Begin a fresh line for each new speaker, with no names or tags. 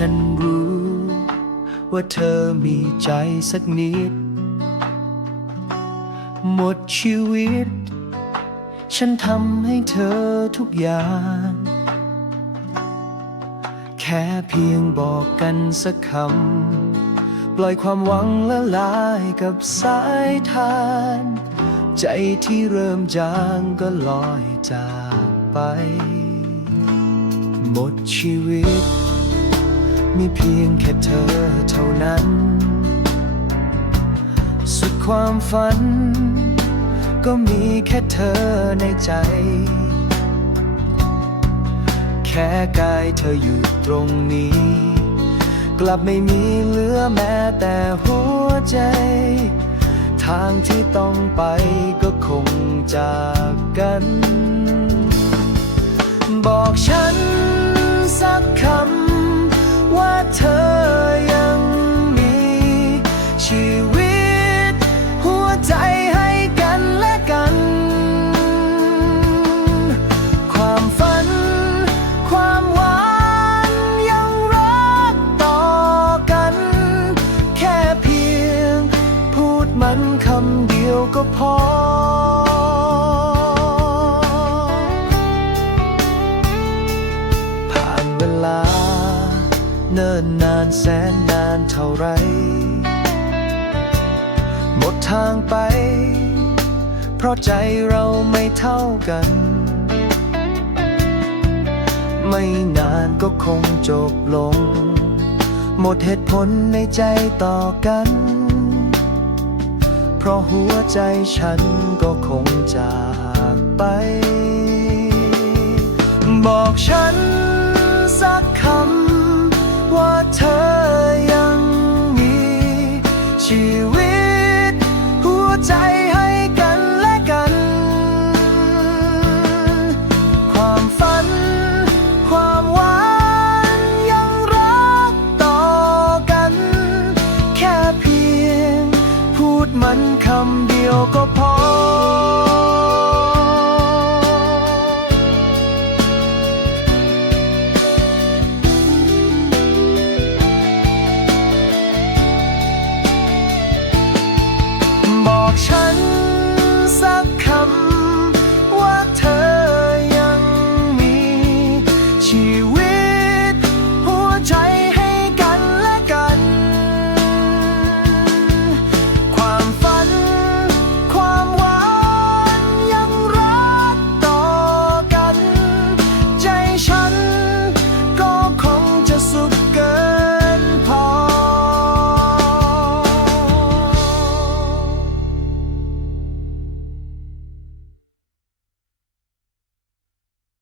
ฉันรู้ ว่าเธอมีใจสักนิด หมดชีวิต ฉันทำให้เธอทุกอย่าง แค่เพียงบอกกันสักคำ ปล่อยความหวังละลายกับสายทาน ใจที่เริ่มจางก็ลอยจากไป หมดชีวิต มีเพียงแค่เธอเท่านั้น สุดความฝัน ก็มีแค่เธอในใจ แค่กายเธออยู่ตรงนี้ กลับไม่มีเหลือแม้แต่หัวใจ ทางที่ต้องไปก็คงจากกัน ก็พอ ผ่านเวลา เนิ่นนานแสนนานเท่าไร หมดทางไป เพราะใจเราไม่เท่ากัน ไม่นานก็คงจบลง หมดเหตุผลในใจต่อกัน ราะหัวใจฉันก็คงจากไป บอกฉัน มันคำเดียวก็พอ